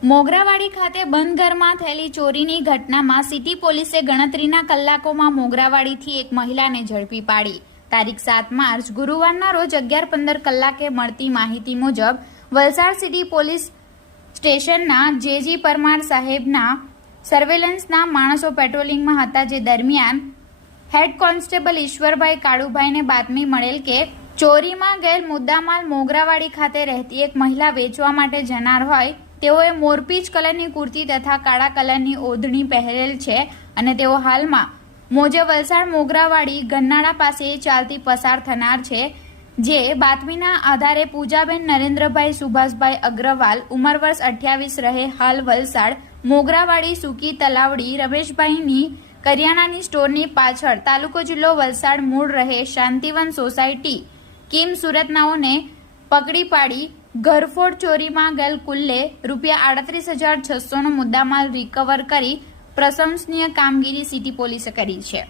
મોગરાવાડી ખાતે બંધ ઘરમાં થયેલી ચોરીની ઘટનામાં સિટી પોલીસે ગણતરીના કલાકોમાં મોગરાવાડીથી એક મહિલાને ઝડપી પાડી. તારીખ સાત માર્ચ, ગુરુવારના રોજ અગિયાર પંદર કલાકે મળતી માહિતી મુજબ, વલસાડ સિટી પોલીસ સ્ટેશનના જેજી પરમાર સાહેબના સર્વેલન્સના માણસો પેટ્રોલિંગમાં હતા જે દરમિયાન હેડ કોન્સ્ટેબલ ઈશ્વરભાઈ કાળુભાઈને બાતમી મળેલ કે, ચોરીમાં ગયેલ મુદ્દામાલ મોગરાવાડી ખાતે રહેતી એક મહિલા વેચવા માટે જનાર હોય તેઓએ મોરપીચ કલરની કુર્તી તથા કાળા કલરની ઓઢણી પહેરેલ છે અને તેઓ હાલમાં મોજે વલસાડ મોગરાવાડી ગન્નાળા પાસે ચાલતી પસાર થનાર છે, જે બાતમીના આધારે પૂજાબેન નરેન્દ્રભાઈ સુભાષભાઈ અગ્રવાલ ઉંમર વર્ષ અઠ્યાવીસ રહે હાલ વલસાડ મોગરાવાડી સુકી તલાવડી રમેશભાઈની કરિયાણાની સ્ટોરની પાછળ તાલુકો જિલ્લો વલસાડ મૂળ રહે શાંતિવન સોસાયટી. કિમ સુરતનાઓને પકડી પાડી ઘરફોડ ચોરીમાં ગયેલ કુલ્લે રૂપિયા આડત્રીસ હજાર છસોનો મુદ્દામાલ રિકવર કરી પ્રશંસનીય કામગીરી સિટી પોલીસે કરી છે.